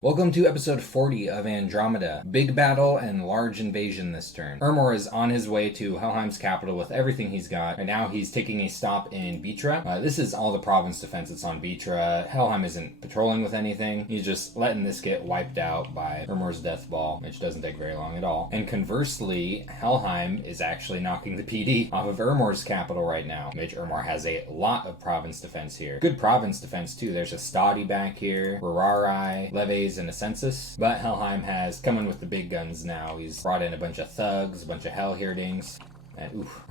Welcome to episode 40 of Andromeda. Big battle and large invasion this turn. Ermor is on his way to Helheim's capital with everything he's got, and now he's taking a stop in Bitra. This is all the province defense that's on Bitra. Helheim isn't patrolling with anything. He's just letting this get wiped out by Ermor's death ball, which doesn't take very long at all. And conversely, Helheim is actually knocking the PD off of Ermor's capital right now, which Ermor has a lot of province defense here. Good province defense too. There's a Stadi back here, Rararai, Leves, and a census, but Helheim has come in with the big guns now. He's brought in a bunch of thugs, a bunch of Hellhirdings, and oof,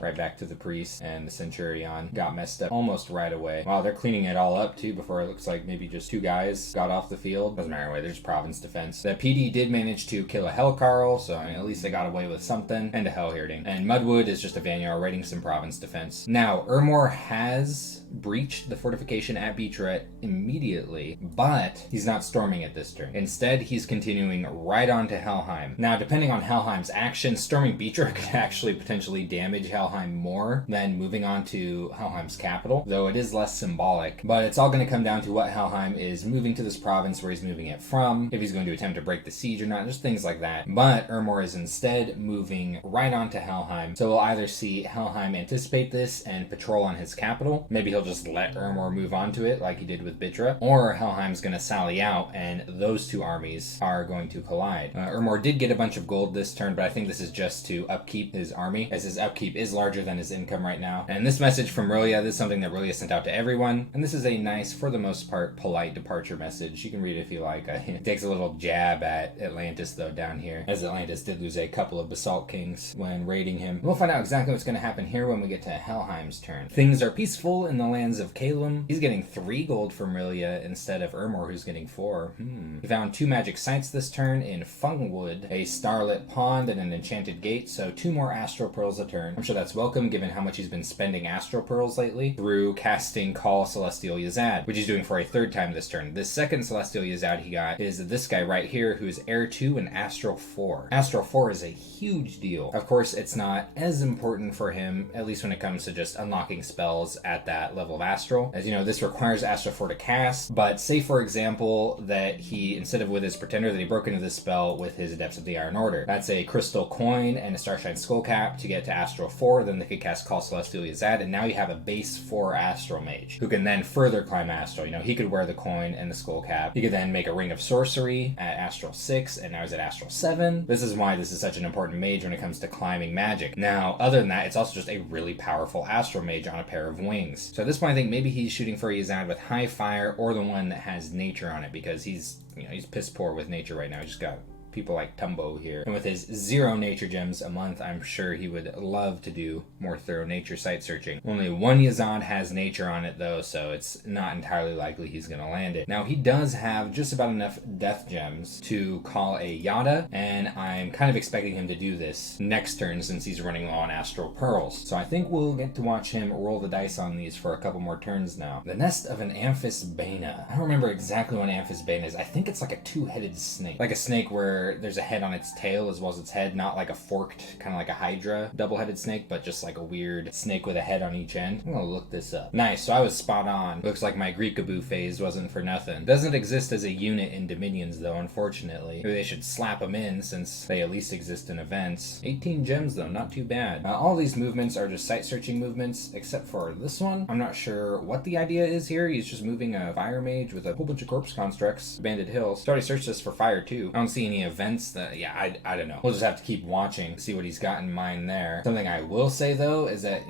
right back to the priest, and the Centurion got messed up almost right away. Wow, they're cleaning it all up too before it looks like maybe just two guys got off the field. Doesn't matter anyway, there's province defense. The PD did manage to kill a Hellcarl, so I mean, at least they got away with something, and a Hellhirding. And Mudwood is just a Vanyar raiding some province defense. Now, Ermor has breached the fortification at Bitra immediately, but he's not storming it this turn. Instead, he's continuing right on to Helheim. Now, depending on Helheim's action, storming Bitra could actually potentially damage Helheim more than moving on to Helheim's capital, though it is less symbolic. But it's all going to come down to what Helheim is moving to this province, where he's moving it from, if he's going to attempt to break the siege or not, just things like that. But Ermor is instead moving right on to Helheim, so we'll either see Helheim anticipate this and patrol on his capital. Maybe he'll just let Ermor move on to it like he did with Bitra, or Helheim's going to sally out and those two armies are going to collide. Ermor did get a bunch of gold this turn, but I think this is just to upkeep his army, as his upkeep is larger than his income right now. And this message from Rolia, this is something that Rolia sent out to everyone, and this is a nice, for the most part, polite departure message. You can read it if you like. It takes a little jab at Atlantis though down here, as Atlantis did lose a couple of Basalt Kings when raiding him. We'll find out exactly what's going to happen here when we get to Helheim's turn. Things are peaceful in the lands of Calum. He's getting 3 gold from Rolia instead of Ermor, who's getting 4. He found 2 magic sites this turn in Fungwood, a starlit pond, and an enchanted gate, so 2 more astral pearls a turn. I'm sure that's welcome given how much he's been spending astral pearls lately through casting Call Celestial Yazad, which he's doing for a 3rd time this turn. This second Celestial Yazad he got is this guy right here, who is Air 2 and Astral 4. Astral 4 is a huge deal. Of course, it's not as important for him, at least when it comes to just unlocking spells at that level of astral. As you know, this requires Astral 4 to cast, but say for example that he, instead of with his Pretender, that he broke into this spell with his Adepts of the Iron Order. That's a Crystal Coin and a Starshine Skullcap to get to Astral 4, then they could cast Call Celestial Yazad, and now you have a base 4 Astral Mage, who can then further climb Astral. You know, he could wear the coin and the Skullcap. He could then make a Ring of Sorcery at Astral 6, and now he's at Astral 7. This is why this is such an important mage when it comes to climbing magic. Now, other than that, it's also just a really powerful Astral Mage on a pair of wings. So at this point, I think maybe he's shooting for a Yazad with high fire, or the one that has nature on it, because he's piss poor with nature right now. He's just got people like Tumbo here. And with his 0 nature gems a month, I'm sure he would love to do more thorough nature site searching. Only 1 Yazad has nature on it though, so it's not entirely likely he's going to land it. Now, he does have just about enough death gems to call a Yada, and I'm kind of expecting him to do this next turn since he's running low on Astral Pearls. So I think we'll get to watch him roll the dice on these for a couple more turns now. The nest of an Amphis Bana. I don't remember exactly what an Amphis Bana is. I think it's like a 2-headed snake. Like a snake where there's a head on its tail as well as its head, not like a forked, kind of like a Hydra double-headed snake, but just like a weird snake with a head on each end. I'm gonna look this up. Nice, so I was spot on. Looks like my Greekaboo phase wasn't for nothing. Doesn't exist as a unit in Dominions though, unfortunately. Maybe they should slap them in since they at least exist in events. 18 gems though, not too bad. All these movements are just site-searching movements, except for this one. I'm not sure what the idea is here. He's just moving a fire mage with a whole bunch of corpse constructs, Banded Hills. He's already searched this for fire too. I don't see any events that, I don't know. We'll just have to keep watching, see what he's got in mind there. Something I will say though is that,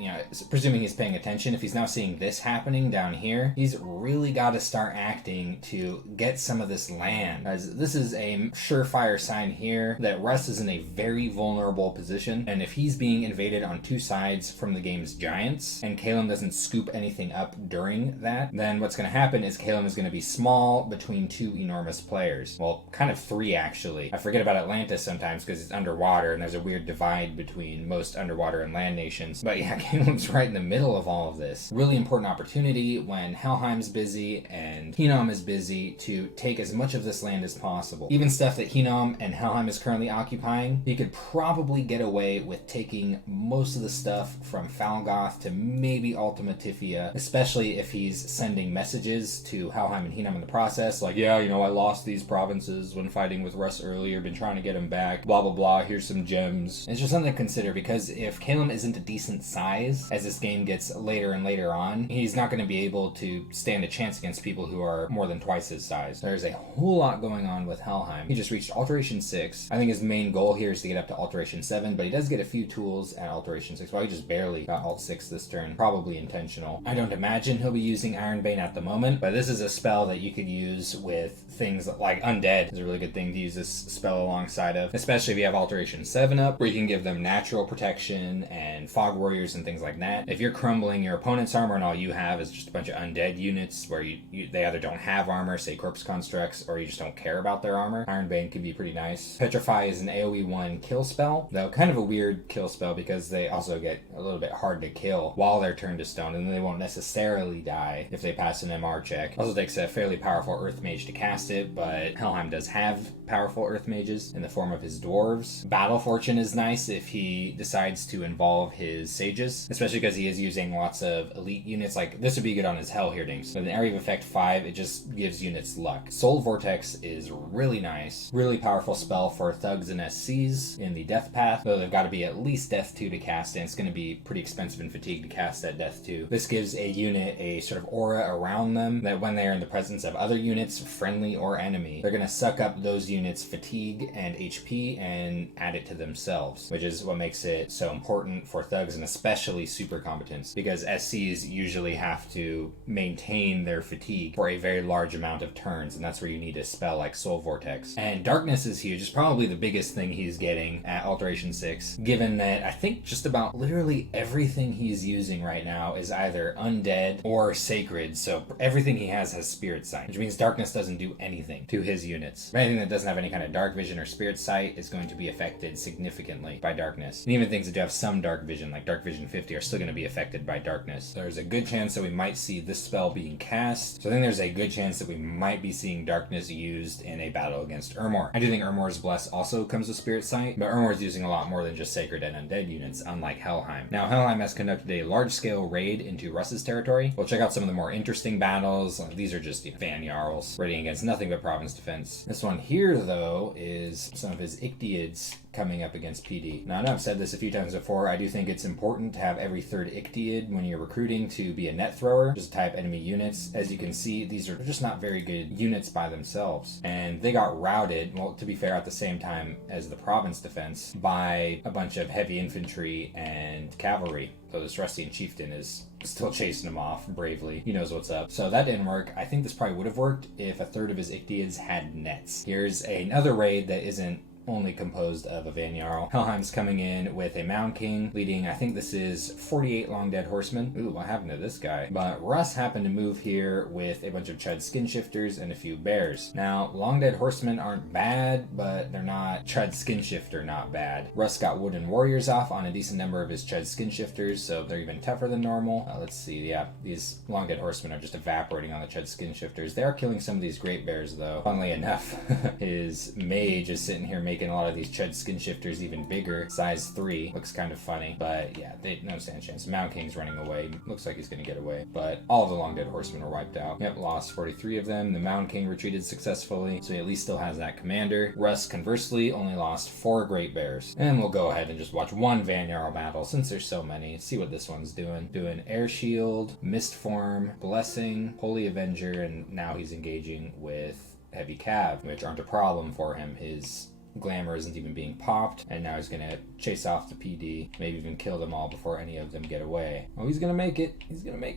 presuming he's paying attention, if he's now seeing this happening down here, he's really got to start acting to get some of this land, as this is a surefire sign here that Russ is in a very vulnerable position, and if he's being invaded on 2 sides from the game's giants, and Calum doesn't scoop anything up during that, then what's going to happen is Calum is going to be small between 2 enormous players. Well, kind of 3 actually. especially. I forget about Atlantis sometimes because it's underwater and there's a weird divide between most underwater and land nations. But yeah, Caleb's right in the middle of all of this. Really important opportunity when Helheim's busy and Hinnom is busy to take as much of this land as possible. Even stuff that Hinnom and Helheim is currently occupying, he could probably get away with taking most of the stuff from Falgoth to maybe Ultima Tifia, especially if he's sending messages to Helheim and Hinnom in the process, like, yeah, you know, I lost these provinces when fighting with Russ earlier, been trying to get him back, blah blah blah, here's some gems. It's just something to consider, because if Caleb isn't a decent size as this game gets later and later on, he's not going to be able to stand a chance against people who are more than twice his size. There's a whole lot going on with Helheim. He just reached Alteration 6. I think his main goal here is to get up to Alteration 7, but he does get a few tools at Alteration 6. Well, he just barely got Alt 6 this turn. Probably intentional. I don't imagine he'll be using Ironbane at the moment, but this is a spell that you could use with things like Undead. Is a really good thing to use this spell alongside of, especially if you have Alteration 7 up, where you can give them natural protection and Fog Warriors and things like that. If you're crumbling your opponent's armor and all you have is just a bunch of undead units where they either don't have armor, say Corpse Constructs, or you just don't care about their armor, Ironbane could be pretty nice. Petrify is an AoE 1 kill spell, though kind of a weird kill spell because they also get a little bit hard to kill while they're turned to stone, and they won't necessarily die if they pass an MR check. Also takes a fairly powerful Earth Mage to cast it, but Helheim does have powerful Earth Mages in the form of his dwarves. Battle Fortune is nice if he decides to involve his sages, especially because he is using lots of elite units. Like, this would be good on his Hell Heardings. So in Area of Effect 5, it just gives units luck. Soul Vortex is really nice. Really powerful spell for thugs and SCs in the Death Path, though they've got to be at least Death 2 to cast, and it's going to be pretty expensive and fatigue to cast at Death 2. This gives a unit a sort of aura around them that when they are in the presence of other units, friendly or enemy, they're going to suck up those units' fatigue and HP and add it to themselves, which is what makes it so important for thugs and especially super combatants, because SCs usually have to maintain their fatigue for a very large amount of turns, and that's where you need a spell like Soul Vortex. And Darkness is huge. It's probably the biggest thing he's getting at Alteration 6, given that I think just about literally everything he's using right now is either undead or sacred, so everything he has Spirit Sight, which means Darkness doesn't do anything to his units. Anything that doesn't have any kind of Dark Vision or Spirit Sight is going to be affected significantly by Darkness. And even things that do have some Dark Vision, like Dark Vision 50, are still going to be affected by Darkness. There's a good chance that we might see this spell being cast, so I think there's a good chance that we might be seeing Darkness used in a battle against Urmor. I do think Urmor's Bless also comes with Spirit Sight, but Urmor's using a lot more than just Sacred and Undead units, unlike Helheim. Now, Helheim has conducted a large-scale raid into Russ's territory. We'll check out some of the more interesting battles. These are just Van Jarls raiding against nothing but province defense. This one here, though, is some of his Ictiids coming up against PD. Now, I know I've said this a few times before, I do think it's important to have every third Ictiid when you're recruiting to be a net thrower, just type enemy units. As you can see, these are just not very good units by themselves, and they got routed, well, to be fair, at the same time as the province defense, by a bunch of heavy infantry and cavalry. So this Rustian chieftain is still chasing him off bravely. He knows what's up. So that didn't work. I think this probably would have worked if a third of his Ictiids had nets. Here's another raid that isn't only composed of a Van Jarl. Helheim's coming in with a Mound King, leading, I think this is 48 Long Dead Horsemen. Ooh, what happened to this guy? But Russ happened to move here with a bunch of Chud Skin Shifters and a few Bears. Now, Long Dead Horsemen aren't bad, but they're not Chud Skin Shifter not bad. Russ got Wooden Warriors off on a decent number of his Chud Skin Shifters, so they're even tougher than normal. Let's see, yeah, these Long Dead Horsemen are just evaporating on the Chud Skin Shifters. They are killing some of these Great Bears, though. Funnily enough, his Mage is sitting here making a lot of these Chud Skin Shifters even bigger. Size 3. Looks kind of funny, but yeah, they no stand chance. Mound King's running away. Looks like he's gonna get away, but all of the Long Dead Horsemen are wiped out. Yep, lost 43 of them. The Mound King retreated successfully, so he at least still has that commander. Russ, conversely, only lost 4 Great Bears. And we'll go ahead and just watch one Van Jarl battle, since there's so many. See what this one's doing. Doing Air Shield, Mist Form, Blessing, Holy Avenger, and now he's engaging with Heavy Cav, which aren't a problem for him. His glamour isn't even being popped, and now he's gonna chase off the PD, maybe even kill them all before any of them get away. Oh, he's gonna make it.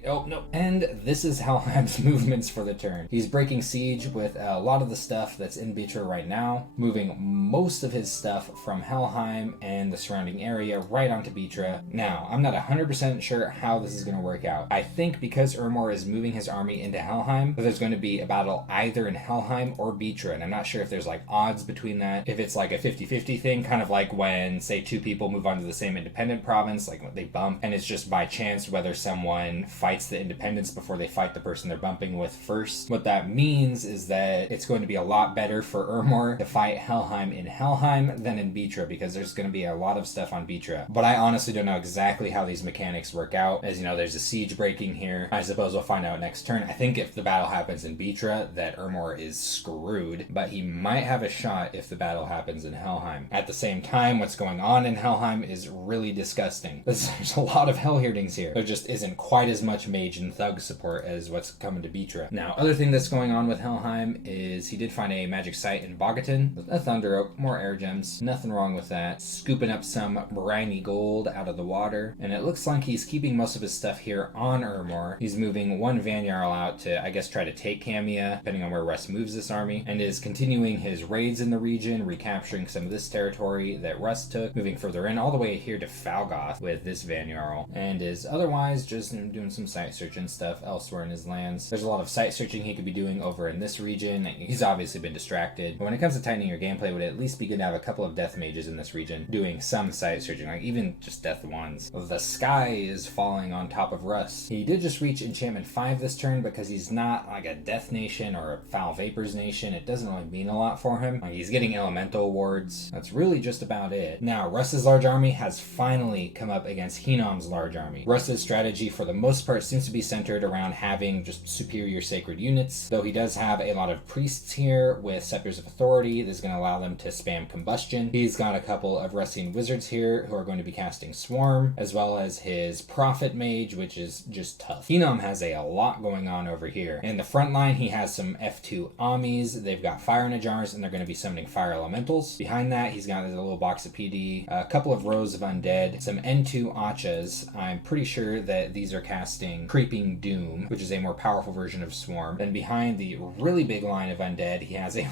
Oh, no. And this is Helheim's movements for the turn. He's breaking siege with a lot of the stuff that's in Bitra right now, moving most of his stuff from Helheim and the surrounding area right onto Bitra. Now, I'm not 100% sure how this is going to work out. I think because Urmor is moving his army into Helheim, that there's going to be a battle either in Helheim or Bitra, and I'm not sure if there's like odds between that. If it's like a 50-50 thing, kind of like when, say, two people move onto the same independent province, like when they bump, and it's just by chance whether someone fights the independents before they fight the person they're bumping with first. What that means is that it's going to be a lot better for Urmor to fight Helheim in Helheim than in Bitra, because there's going to be a lot of stuff on Bitra. But I honestly don't know exactly how these mechanics work out. As you know, there's a siege breaking here. I suppose we'll find out next turn. I think if the battle happens in Bitra, that Urmor is screwed, but he might have a shot if the battle happens in Helheim. At the same time, what's going on in Helheim is really disgusting. There's a lot of Hellhirdings here. There just isn't quite as much mage and thug support as what's coming to Bitra. Now, other thing that's going on with Helheim is he did find a magic site in Bogatin, a Thunder Oak, more air gems. Nothing wrong with that. Scooping up some briny gold out of the water, and it looks like he's keeping most of his stuff here on Urmor. He's moving one Van Jarl out to, I guess, try to take Camia, depending on where Russ moves this army, and is continuing his raids in the region, recapturing some of this territory that Russ took, moving further in all the way here to Falgoth with this Van Jarl, and is otherwise just doing some site searching stuff elsewhere in his lands. There's a lot of site searching he could be doing over in this region. He's obviously been distracted, but when it comes to tightening your gameplay, it would at least be good to have a couple of death mages in this region doing some site searching, like even just death ones. The sky is falling on top of Russ. He did just reach enchantment 5 this turn, because he's not like a death nation or a foul vapors nation. It doesn't really mean a lot for him. Like, he's getting elemental awards. That's really just about it. Now, Russ's large army has finally come up against Hinnom's large army. Russ's strategy for the most part seems to be centered around having just superior sacred units, though he does have a lot of priests here with scepters of authority. This is going to allow them to spam combustion. He's got a couple of Russian wizards here who are going to be casting Swarm, as well as his Prophet Mage, which is just tough. Hinnom has a lot going on over here. In the front line, he has some F2 Amis. They've got fire in the jars, and they're going to be summoning fire elementals. Behind that, he's got a little box of PD, a couple of rows of undead, some N2 Achas. I'm pretty sure that these are casting Creeping Doom, which is a more powerful version of Swarm. Then behind the really big line of undead, he has a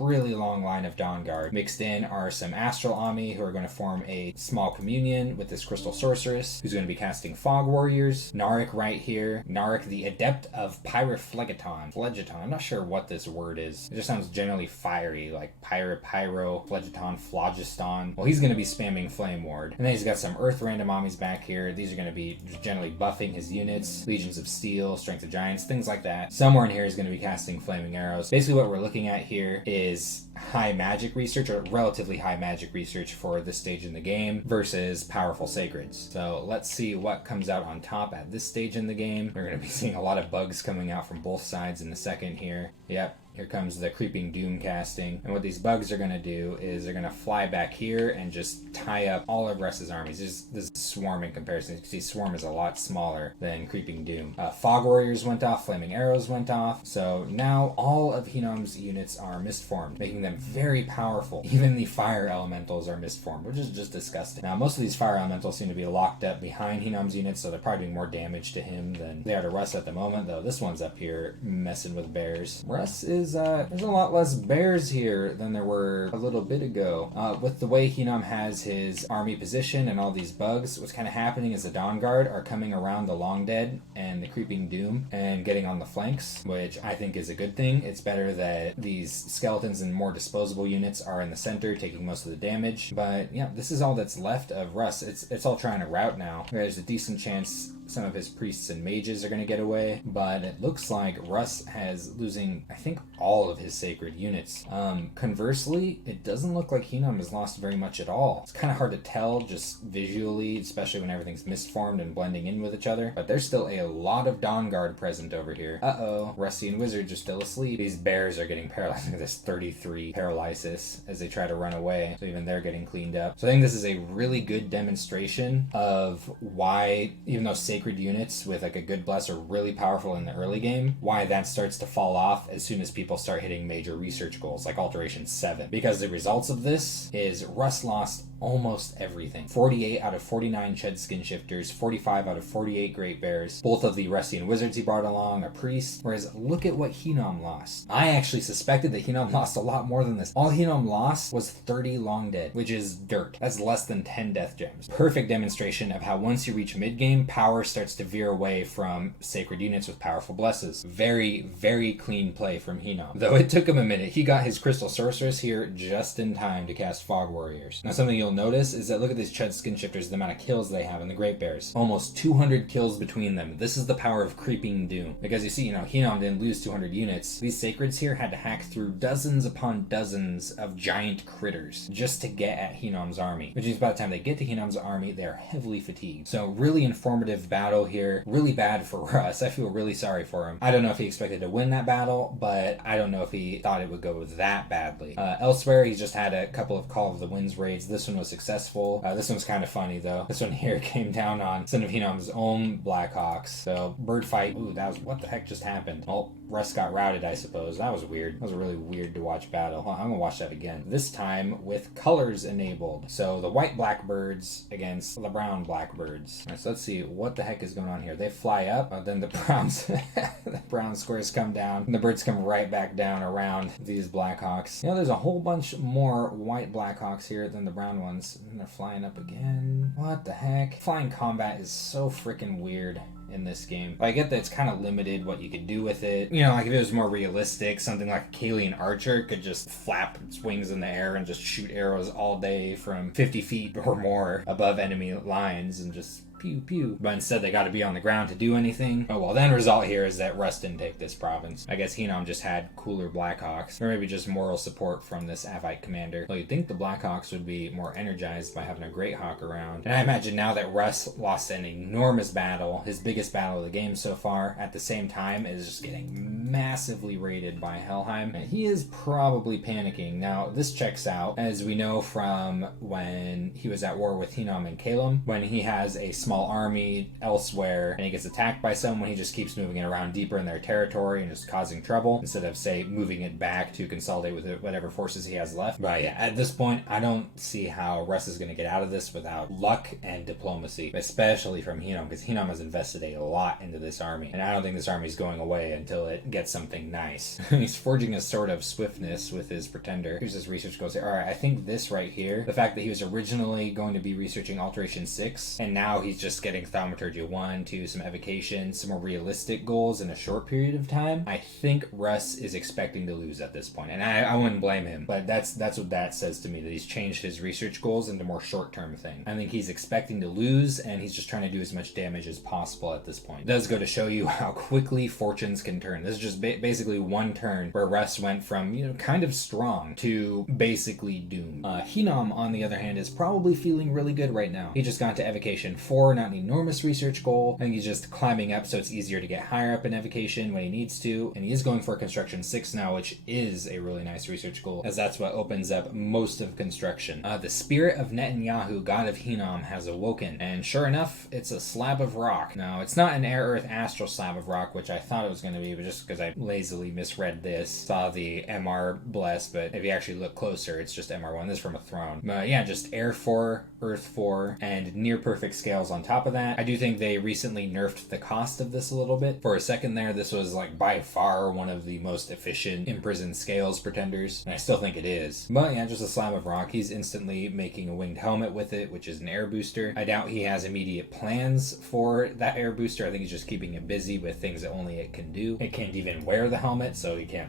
really long line of Dawn Guard. Mixed in are some Astral Ami who are going to form a small communion with this Crystal Sorceress, who's going to be casting Fog Warriors. Narek right here. Narek, the Adept of Pyrophlegeton. I'm not sure what this word is. It just sounds generally fiery, like Pyro, Phlegeton, Phlogiston. Well, he's going to be spamming Flame Ward. And then he's got some Earth Random Amis back here. These are going to be generally buffing his units. Legions of Steel, Strength of Giants, things like that. Somewhere in here he's going to be casting Flaming Arrows. Basically what we're looking at here is high magic research, or relatively high magic research for this stage in the game, versus powerful sacreds. So let's see what comes out on top at this stage in the game. We're going to be seeing a lot of bugs coming out from both sides in a second here. Yep. Here comes the Creeping Doom casting. And what these bugs are going to do is they're going to fly back here and just tie up all of Russ's armies. This is Swarm in comparison. You can see Swarm is a lot smaller than Creeping Doom. Fog Warriors went off, Flaming Arrows went off. So now all of Hinnom's units are mistformed, making them very powerful. Even the Fire Elementals are mistformed, which is just disgusting. Now, most of these Fire Elementals seem to be locked up behind Hinnom's units, so they're probably doing more damage to him than they are to Russ at the moment, though this one's up here messing with bears. Russ is there's a lot less bears here than there were a little bit ago. With the way Hinnom has his army position and all these bugs, what's kind of happening is the Dawn Guard are coming around the Long Dead and the Creeping Doom and getting on the flanks, which I think is a good thing. It's better that these skeletons and more disposable units are in the center taking most of the damage. But yeah, this is all that's left of Russ. It's all trying to rout now. There's a decent chance some of his priests and mages are going to get away, but it looks like Russ has losing, I think, all of his sacred units. Conversely, it doesn't look like Hinnom has lost very much at all. It's kind of hard to tell just visually, especially when everything's misformed and blending in with each other, but there's still a lot of Dawn Guard present over here. Uh-oh, Rusty and Wizards are still asleep. These bears are getting paralyzed. Look at this 33 paralysis as they try to run away, so even they're getting cleaned up. So I think this is a really good demonstration of why, even though sacred sacred units with like a good bless are really powerful in the early game, why that starts to fall off as soon as people start hitting major research goals like Alteration 7. Because the results of this is Russ lost almost everything. 48 out of 49 Ched skin shifters, 45 out of 48 Great Bears, both of the Rustian wizards he brought along, a priest, whereas look at what Hinnom lost. I actually suspected that Hinnom lost a lot more than this. All Hinnom lost was 30 Long Dead, which is dirt. That's less than 10 death gems. Perfect demonstration of how once you reach mid-game, power starts to veer away from sacred units with powerful blesses. Very, very clean play from Hinnom. Though it took him a minute, he got his Crystal Sorceress here just in time to cast Fog Warriors. Now something you'll notice is that look at these Ched skin shifters, the amount of kills they have in the Great Bears. Almost 200 kills between them. This is the power of creeping doom. Because you see, Hinnom didn't lose 200 units. These sacreds here had to hack through dozens upon dozens of giant critters just to get at Hinnom's army. Which means by the time they get to Hinnom's army, they're heavily fatigued. So really informative battle here. Really bad for Russ. I feel really sorry for him. I don't know if he expected to win that battle, but I don't know if he thought it would go that badly. Elsewhere, he's just had a couple of Call of the Winds raids. This one was successful. This one's kind of funny though. This one here came down on Son of Hinnom's own Blackhawks. So bird fight. Ooh, that was, what the heck just happened? Well, Russ got routed, I suppose. That was weird. That was a really weird to watch battle. I'm gonna watch that again. This time with colors enabled. So the white blackbirds against the brown blackbirds. All right, so let's see what the heck is going on here. They fly up, then the browns, the brown squares come down, and the birds come right back down around these Blackhawks. There's a whole bunch more white Blackhawks here than the brown ones. And they're flying up again. What the heck? Flying combat is so freaking weird in this game. I get that it's kind of limited what you could do with it. Like if it was more realistic, something like a Kalian archer could just flap its wings in the air and just shoot arrows all day from 50 feet or more above enemy lines and just pew pew. But instead they got to be on the ground to do anything. Oh well, the end result here is that Russ didn't take this province. I guess Hinnom just had cooler Blackhawks, or maybe just moral support from this Avite commander. Well, you'd think the Blackhawks would be more energized by having a Great Hawk around. And I imagine now that Russ lost an enormous battle, his biggest battle of the game so far, at the same time is just getting massively raided by Helheim, and he is probably panicking. Now this checks out, as we know from when he was at war with Hinnom and Kalem, when he has a small army elsewhere and he gets attacked by someone, he just keeps moving it around deeper in their territory and just causing trouble instead of, say, moving it back to consolidate with whatever forces he has left. But yeah, at this point, I don't see how Russ is going to get out of this without luck and diplomacy, especially from Hinnom, because Hinnom has invested a lot into this army, and I don't think this army is going away until it gets something nice. He's forging a sort of swiftness with his pretender. Here's his research goals here. Alright, I think this right here, the fact that he was originally going to be researching Alteration 6, and now he's just getting Thaumaturgy 1, 2, some evocation, some more realistic goals in a short period of time. I think Russ is expecting to lose at this point, and I wouldn't blame him, but that's what that says to me, that he's changed his research goals into more short-term thing. I think he's expecting to lose, and he's just trying to do as much damage as possible at this point. It does go to show you how quickly fortunes can turn. This is just basically one turn where Russ went from, kind of strong to basically doomed. Hinnom, on the other hand, is probably feeling really good right now. He just got to evocation 4, not an enormous research goal. I think he's just climbing up so it's easier to get higher up in evocation when he needs to, and he is going for construction 6 now, which is a really nice research goal, as that's what opens up most of construction. The spirit of Netanyahu, god of Hinnom, has awoken, and sure enough, it's a slab of rock. Now, it's not an air-earth astral slab of rock, which I thought it was going to be, but just because I lazily misread this, saw the MR bless, but if you actually look closer, it's just MR1. This is from a throne. But yeah, just air 4, earth 4, and near perfect scales on top of that. I do think they recently nerfed the cost of this a little bit. For a second there, this was like by far one of the most efficient imprisoned scales pretenders, and I still think it is. But yeah, just a slab of rock. He's instantly making a winged helmet with it, which is an air booster. I doubt he has immediate plans for that air booster. I think he's just keeping it busy with things that only it can do. It can't even wear the helmet, so he can't,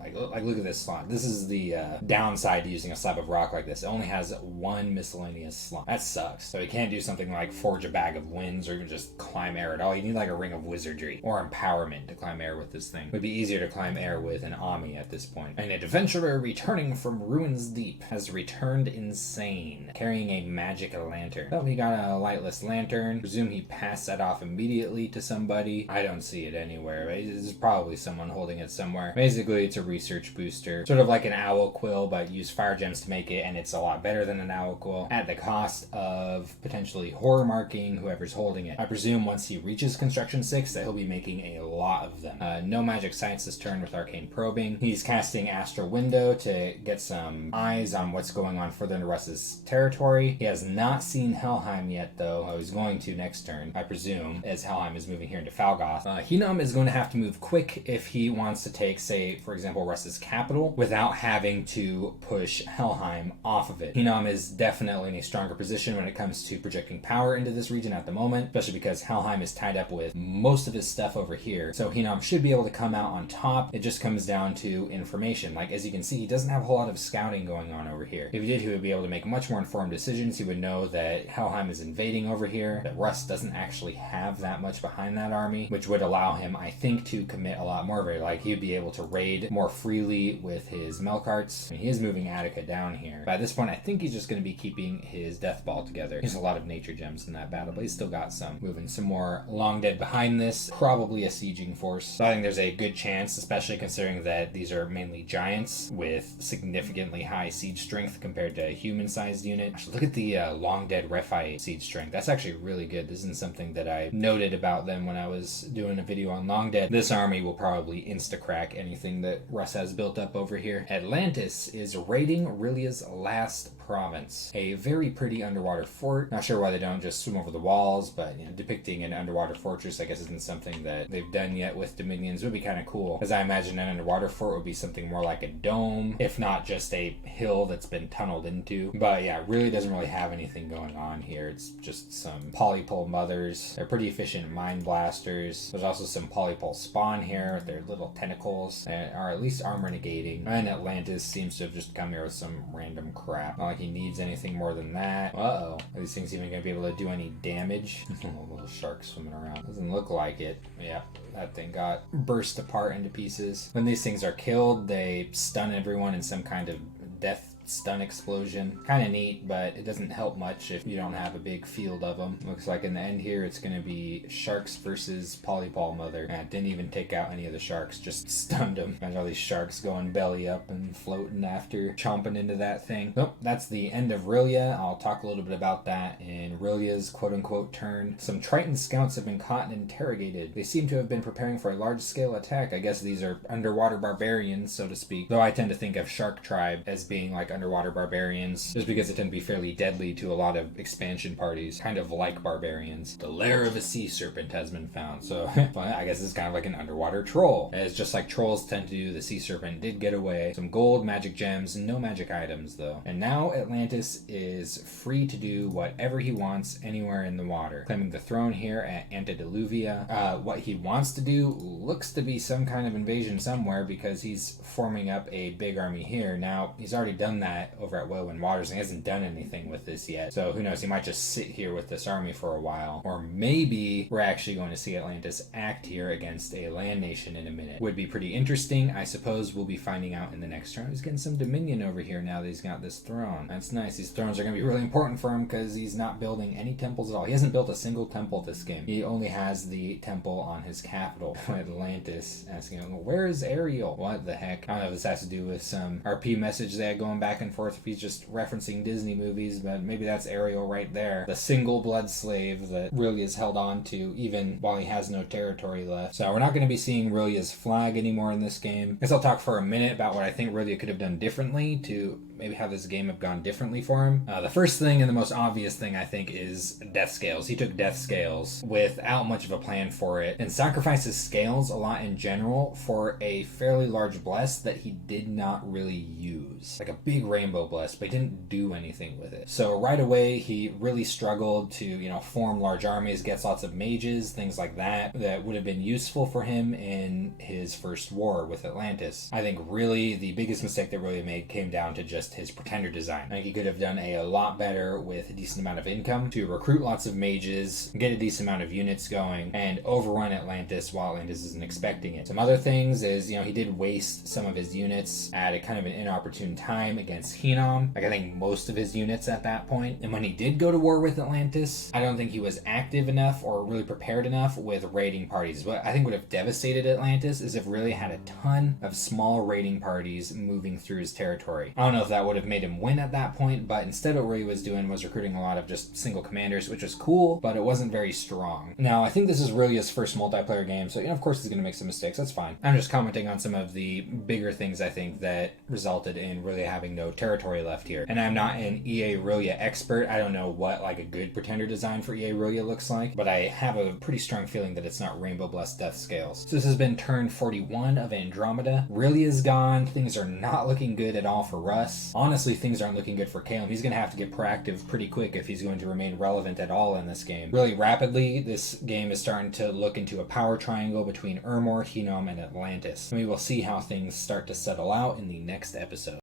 like look at this slot. This is the downside to using a slab of rock like this. It only has one miscellaneous slot. That sucks. So he can't do something like forge a bag of winds or even just climb air at all. You need like a ring of wizardry or empowerment to climb air with this thing. It would be easier to climb air with an Ami at this point. An adventurer returning from Ruins Deep has returned insane, carrying a magic lantern. Oh, he got a lightless lantern. Presume he passed that off immediately to somebody. I don't see it anywhere. There's probably someone holding it somewhere. Basically, it's a research booster. Sort of like an owl quill, but use fire gems to make it, and it's a lot better than an owl quill at the cost of potentially horror marking attacking whoever's holding it. I presume once he reaches construction 6 that he'll be making a lot of them. No magic science this turn with arcane probing. He's casting astral window to get some eyes on what's going on further into Russ's territory. He has not seen Helheim yet though. He's going to next turn, I presume, as Helheim is moving here into Falgoth. Hinnom is going to have to move quick if he wants to take, say, for example, Russ's capital without having to push Helheim off of it. Hinnom is definitely in a stronger position when it comes to projecting power into this region at the moment, especially because Helheim is tied up with most of his stuff over here. So Hinnom should be able to come out on top. It just comes down to information. Like, as you can see, he doesn't have a whole lot of scouting going on over here. If he did, he would be able to make much more informed decisions. He would know that Helheim is invading over here, that Russ doesn't actually have that much behind that army, which would allow him, I think, to commit a lot more of it. Like, he'd be able to raid more freely with his Melkarts. I mean, he is moving Attica down here. By this point, I think he's just going to be keeping his death ball together. There's a lot of nature gems in that battle, but he's still got some. Moving some more long dead behind this, probably a sieging force. So I think there's a good chance, especially considering that these are mainly giants with significantly high siege strength compared to a human-sized unit. Actually, look at the long dead Rephi siege strength. That's actually really good. This isn't something that I noted about them when I was doing a video on long dead. This army will probably insta-crack anything that Russ has built up over here. Atlantis is raiding Rillia's last province. A very pretty underwater fort. Not sure why they don't just swim over the walls, but depicting an underwater fortress I guess isn't something that they've done yet with Dominions. It would be kind of cool, as I imagine an underwater fort would be something more like a dome, if not just a hill that's been tunneled into. But yeah, it really doesn't really have anything going on here. It's just some polypole mothers. They're pretty efficient mine blasters. There's also some polypole spawn here with their little tentacles, and are at least armor negating. And Atlantis seems to have just come here with some random crap. Not like he needs anything more than that. Uh-oh. Are these things even going to be able to do any damage? Little shark swimming around. Doesn't look like it. Yeah, that thing got burst apart into pieces. When these things are killed, they stun everyone in some kind of death stun explosion. Kind of neat, but it doesn't help much if you don't have a big field of them. Looks like in the end here it's going to be sharks versus polypole mother. And it didn't even take out any of the sharks, just stunned them. Imagine all these sharks going belly up and floating after chomping into that thing. Nope, that's the end of Rillia. I'll talk a little bit about that in Rillia's quote-unquote turn. Some Triton scouts have been caught and interrogated. They seem to have been preparing for a large-scale attack. I guess these are underwater barbarians, so to speak. Though I tend to think of Shark Tribe as being like underwater barbarians, just because they tend to be fairly deadly to a lot of expansion parties, kind of like barbarians. The lair of a sea serpent has been found, so I guess it's kind of like an underwater troll. As just like trolls tend to do, the sea serpent did get away. Some gold, magic gems, no magic items though. And now Atlantis is free to do whatever he wants anywhere in the water, claiming the throne here at Antediluvium. What he wants to do looks to be some kind of invasion somewhere, because he's forming up a big army here. Now, he's already done that over at Whirlwind Waters, and he hasn't done anything with this yet. So who knows, he might just sit here with this army for a while. Or maybe we're actually going to see Atlantis act here against a land nation in a minute. Would be pretty interesting. I suppose we'll be finding out in the next turn. He's getting some dominion over here now that he's got this throne. That's nice. These thrones are going to be really important for him because he's not building any temples at all. He hasn't built a single temple this game. He only has the temple on his capital, Atlantis, asking him, where is Ariel? What the heck? I don't know if this has to do with some RP message they had going back and forth, if he's just referencing Disney movies, but maybe that's Ariel right there. The single blood slave that Rillia's held on to even while he has no territory left. So we're not going to be seeing Rillia's flag anymore in this game. I guess I'll talk for a minute about what I think Rillia could have done differently to maybe how this game have gone differently for him. The first thing and the most obvious thing I think is death scales. He took death scales without much of a plan for it and sacrificed his scales a lot in general for a fairly large bless that he did not really use. Like a big rainbow bless, but he didn't do anything with it. So right away he really struggled to, form large armies, gets lots of mages, things like that would have been useful for him in his first war with Atlantis. I think really the biggest mistake that Rillia made came down to just his pretender design. I think he could have done a lot better with a decent amount of income to recruit lots of mages, get a decent amount of units going, and overrun Atlantis while Atlantis isn't expecting it. Some other things is, he did waste some of his units at a kind of an inopportune time against Hinnom. Like I think most of his units at that point. And when he did go to war with Atlantis, I don't think he was active enough or really prepared enough with raiding parties. What I think would have devastated Atlantis is if really had a ton of small raiding parties moving through his territory. I don't know if that that would have made him win at that point, but instead what he was doing was recruiting a lot of just single commanders, which was cool, but it wasn't very strong. Now, I think this is really his first multiplayer game, so of course he's going to make some mistakes, that's fine. I'm just commenting on some of the bigger things I think that resulted in really having no territory left here. And I'm not an EA Aurelia expert. I don't know what like a good pretender design for EA Aurelia looks like, but I have a pretty strong feeling that it's not Rainbow Blessed Death Scales. So this has been turn 41 of Andromeda. Aurelia is gone. Things are not looking good at all for Russ. Honestly, things aren't looking good for Caleb. He's going to have to get proactive pretty quick if he's going to remain relevant at all in this game. Really rapidly, this game is starting to look into a power triangle between Hinnom, and Atlantis. And we will see how things start to settle out in the next episode.